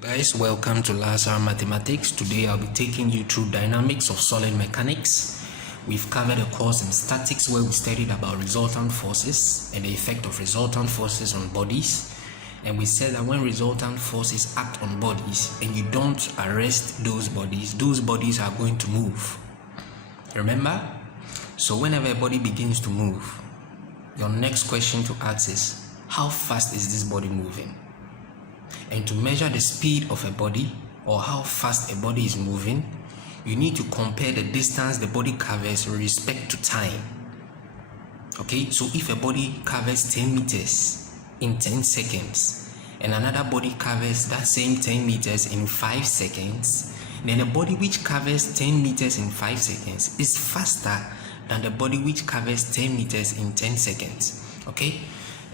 Guys, welcome to SHS Mathematics. Today I'll be taking you through dynamics of solid mechanics. We've covered a course in statics where we studied about resultant forces and the effect of resultant forces on bodies. And we said that when resultant forces act on bodies and you don't arrest those bodies are going to move. Remember? So whenever a body begins to move, your next question to ask is, how fast is this body moving? And to measure the speed of a body or how fast a body is moving, you need to compare the distance the body covers with respect to time. Okay, so if a body covers 10 meters in 10 seconds and another body covers that same 10 meters in 5 seconds, then a body which covers 10 meters in 5 seconds is faster than the body which covers 10 meters in 10 seconds. Okay,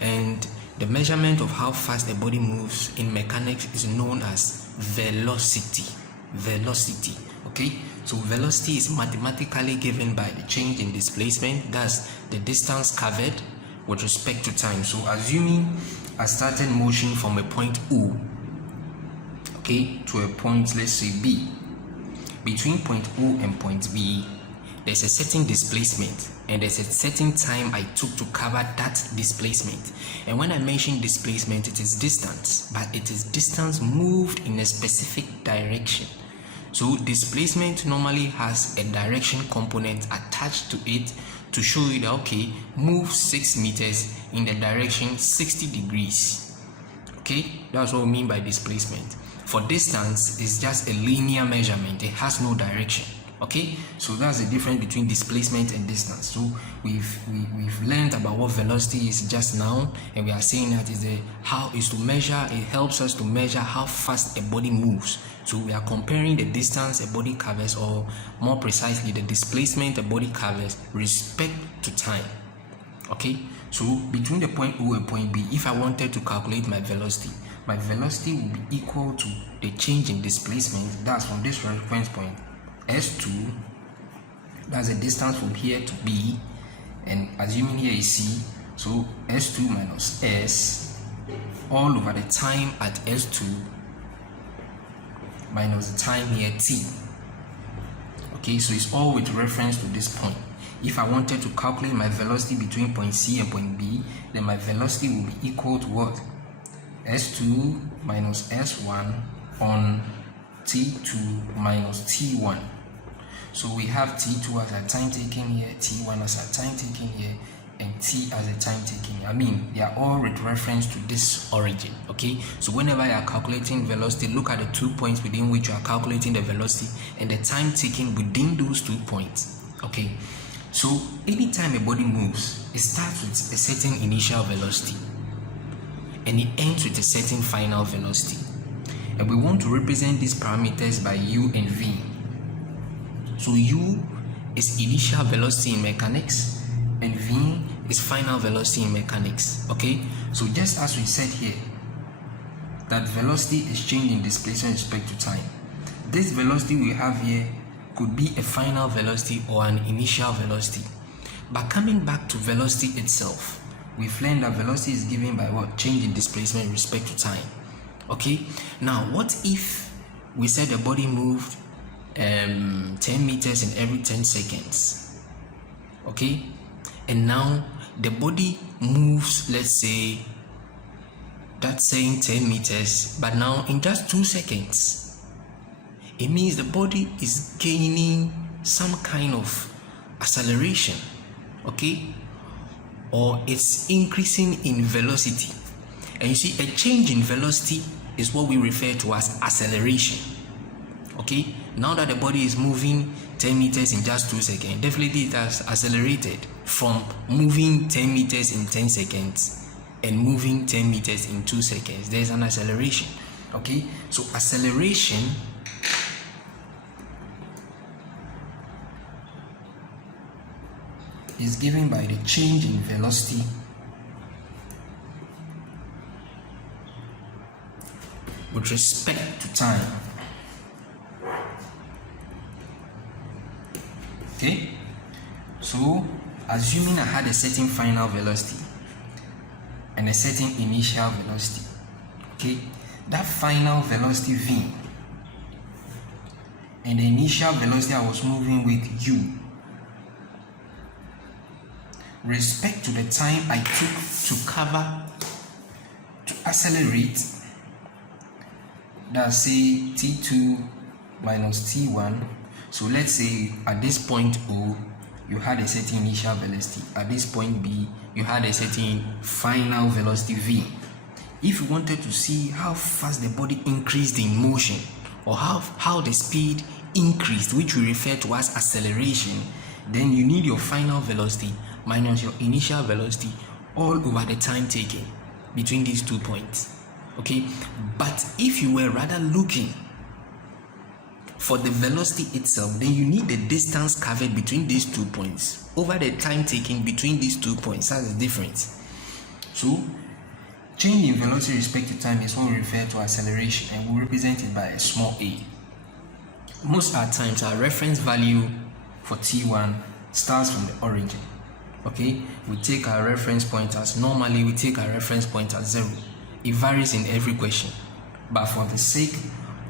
and the measurement of how fast a body moves in mechanics is known as velocity. Velocity. Okay, so velocity is mathematically given by the change in displacement, that's the distance covered with respect to time. So assuming I started motion from a point O, okay, to a point, let's say B. Between point O and point B, there's a certain displacement and there's a certain time I took to cover that displacement. And when I mention displacement, it is distance, but it is distance moved in a specific direction. So displacement normally has a direction component attached to it to show you that, okay, move 6 meters in the direction 60 degrees. Okay, that's what we mean by displacement. For distance, it's just a linear measurement, it has no direction. Okay, so that's the difference between displacement and distance. So we've learned about what velocity is just now, and we are saying that is to measure. It helps us to measure how fast a body moves. So we are comparing the distance a body covers, or more precisely the displacement a body covers respect to time. Okay, so between the point O and point B, if I wanted to calculate my velocity will be equal to the change in displacement, that's from this reference point S2, that's the distance from here to B, and assuming here is C, so S2 minus S all over the time at S2 minus the time here T. Okay, so it's all with reference to this point. If I wanted to calculate my velocity between point C and point B, then my velocity will be equal to what? S2 minus S1 on T2 minus T1. So we have T2 as a time taken here, T1 as a time taken here, and T as a time taken here. I mean, they are all with reference to this origin. Okay, so whenever you are calculating velocity, look at the 2 points within which you are calculating the velocity and the time taken within those 2 points. Okay, so anytime a body moves, it starts with a certain initial velocity and it ends with a certain final velocity. And we want to represent these parameters by U and V. So U is initial velocity in mechanics and V is final velocity in mechanics. Okay, so just as we said here, that velocity is change in displacement with respect to time. This velocity we have here could be a final velocity or an initial velocity. But coming back to velocity itself, we've learned that velocity is given by what? Change in displacement with respect to time. Okay, now what if we said the body moved 10 meters in every 10 seconds? Okay, and now the body moves, let's say that's saying 10 meters, but now in just 2 seconds. It means the body is gaining some kind of acceleration, okay, or it's increasing in velocity. And you see, a change in velocity is what we refer to as acceleration. Okay, now that the body is moving 10 meters in just 2 seconds, definitely it has accelerated from moving 10 meters in 10 seconds and moving 10 meters in 2 seconds. There's an acceleration. Okay, so acceleration is given by the change in velocity with respect to time. Okay, so assuming I had a certain final velocity and a certain initial velocity, okay, that final velocity v and the initial velocity I was moving with u, respect to the time I took to accelerate, that's say t2 minus t1. So let's say at this point O you had a certain initial velocity, at this point B you had a certain final velocity v. If you wanted to see how fast the body increased in motion, or how the speed increased, which we refer to as acceleration, then you need your final velocity minus your initial velocity all over the time taken between these 2 points. Okay, but if you were rather looking for the velocity itself, then you need the distance covered between these 2 points over the time taken between these 2 points. That's the difference. So change in velocity with respect to time is what we refer to as acceleration, and we represent it by a small a. Most of our times our reference value for t1 starts from the origin. Okay, we take our reference point as, normally we take our reference point as 0. It varies in every question, but for the sake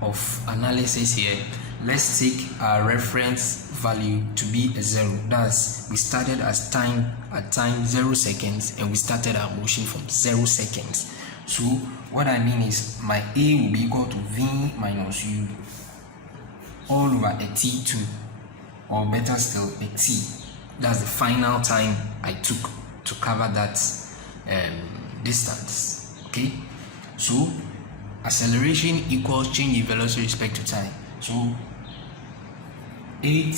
of analysis here, let's take our reference value to be a 0. Thus, we started at time 0 seconds, and we started our motion from 0 seconds. So what I mean is my a will be equal to v minus u all over a t2, or better still a t. That's the final time I took to cover that distance. Okay, so acceleration equals change in velocity with respect to time. So at,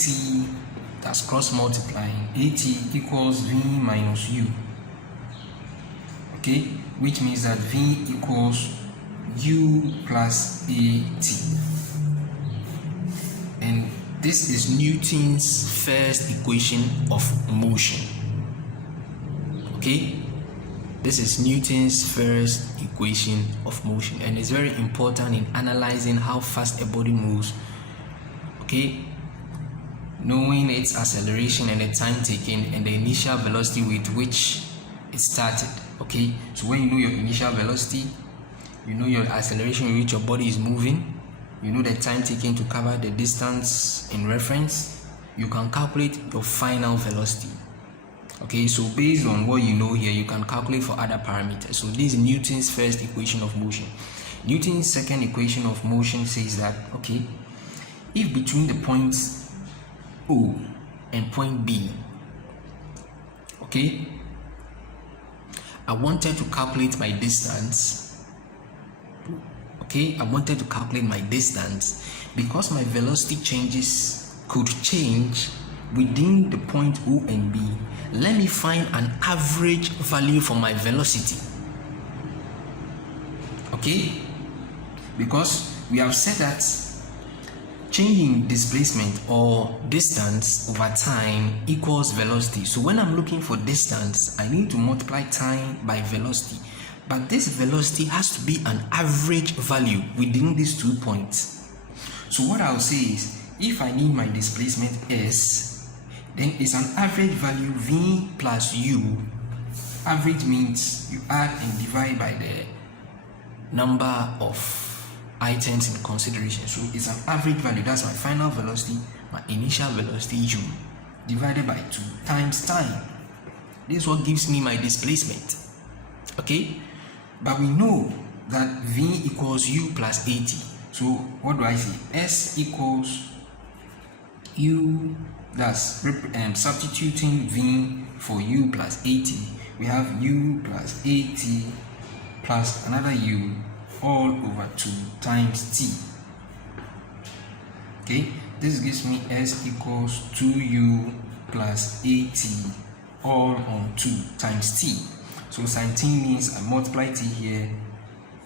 that's cross multiplying, at equals v minus u. Okay, which means that v equals u plus at, and this is Newton's first equation of motion. Okay, this is Newton's first equation of motion, and it's very important in analyzing how fast a body moves. Okay, knowing its acceleration and the time taken and the initial velocity with which it started. Okay, so when you know your initial velocity, you know your acceleration with which your body is moving, you know the time taken to cover the distance in reference, you can calculate your final velocity. Okay, so based on what you know here, you can calculate for other parameters. So this is Newton's first equation of motion. Newton's second equation of motion says that, okay, if between the points O and point B, okay, I wanted to calculate my distance. Okay, I wanted to calculate my distance because my velocity changes could change within the point O and B. Let me find an average value for my velocity. Okay, because we have said that changing displacement or distance over time equals velocity. So when I'm looking for distance, I need to multiply time by velocity. But this velocity has to be an average value within these 2 points. So what I'll say is, if I need my displacement s, then it's an average value v plus u. Average means you add and divide by the number of items in consideration. So it's an average value. That's my final velocity, my initial velocity u, divided by 2 times time. This is what gives me my displacement. Okay, but we know that v equals u plus at. So what do I say? S equals u, that's substituting v for u plus at. We have u plus at plus another u all over 2 times t. Okay, this gives me s equals 2u plus at all on 2 times t. So sin t means I multiply t here,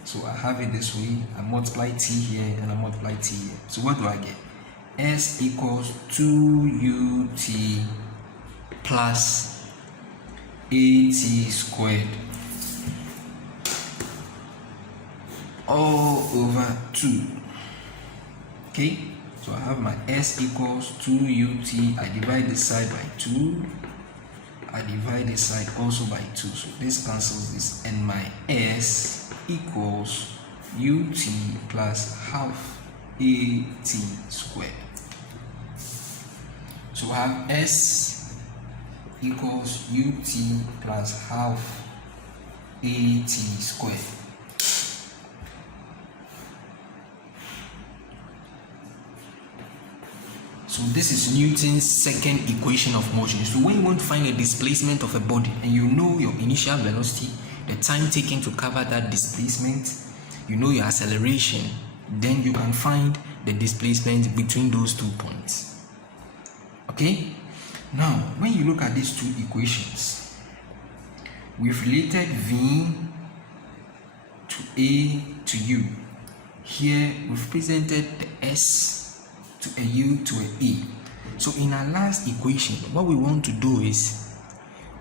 so I have it this way. I multiply t here and I multiply t here. So what do I get? S equals 2ut plus at squared all over 2. Okay, so I have my s equals 2ut. I divide this side by 2. I divide this side also by 2. So this cancels this, and my s equals ut plus half at squared. So we have s equals ut plus half at squared. So this is Newton's second equation of motion. So when you want to find a displacement of a body and you know your initial velocity, the time taken to cover that displacement, you know your acceleration, then you can find the displacement between those 2 points. Okay? Now, when you look at these two equations, we've related V to A to U. Here, we've presented the S to a U to a A. So in our last equation, what we want to do is,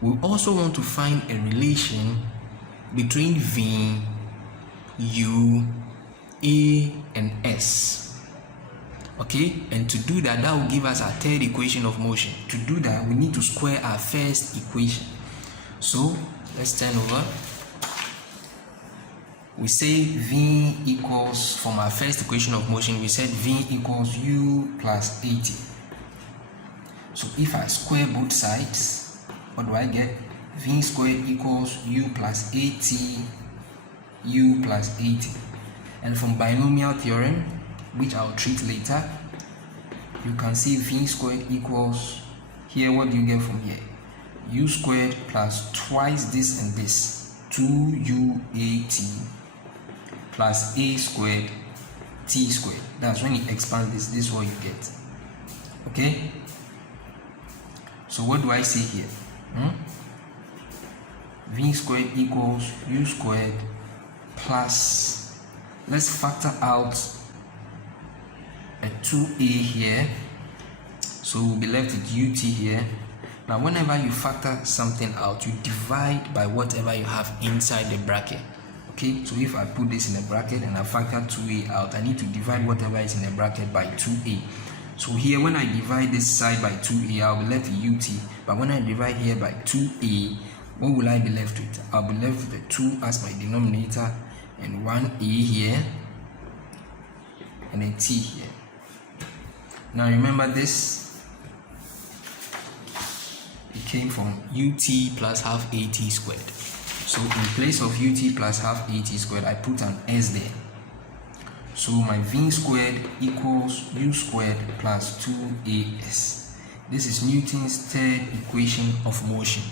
we also want to find a relation between V, U, A, and S. Okay, and to do that, that will give us our third equation of motion. To do that, we need to square our first equation. So let's turn over. We say V equals, from our first equation of motion, we said V equals U plus 80. So if I square both sides, what do I get? V squared equals U plus 80, U plus 80. And from binomial theorem, which I'll treat later, you can see V squared equals, here what do you get from here? U squared plus twice this and this, 2UAT plus A squared T squared. That's when you expand this is what you get. Okay? So what do I say here? V squared equals U squared plus, let's factor out a 2A here, so we'll be left with UT here. Now whenever you factor something out, you divide by whatever you have inside the bracket. Okay, so if I put this in a bracket and I factor 2A out, I need to divide whatever is in the bracket by 2A. So here, when I divide this side by 2A, I'll be left with UT. But when I divide here by 2A, what will I be left with? I'll be left with a 2 as my denominator and 1A here and a T here. Now remember this, it came from UT plus half AT squared. So in place of UT plus half AT squared, I put an S there. So my V squared equals U squared plus 2AS. This is Newton's third equation of motion.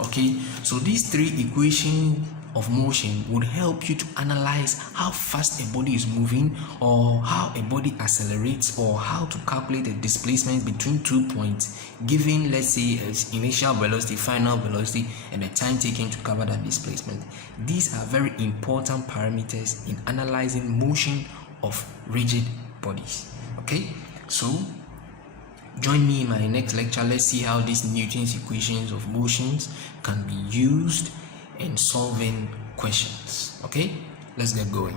Okay, so these three equations of motion would help you to analyze how fast a body is moving, or how a body accelerates, or how to calculate the displacement between 2 points, given, let's say, its initial velocity, final velocity, and the time taken to cover that displacement. These are very important parameters in analyzing motion of rigid bodies. Okay, so join me in my next lecture. Let's see how these Newton's equations of motions can be used in solving questions. Okay, let's get going.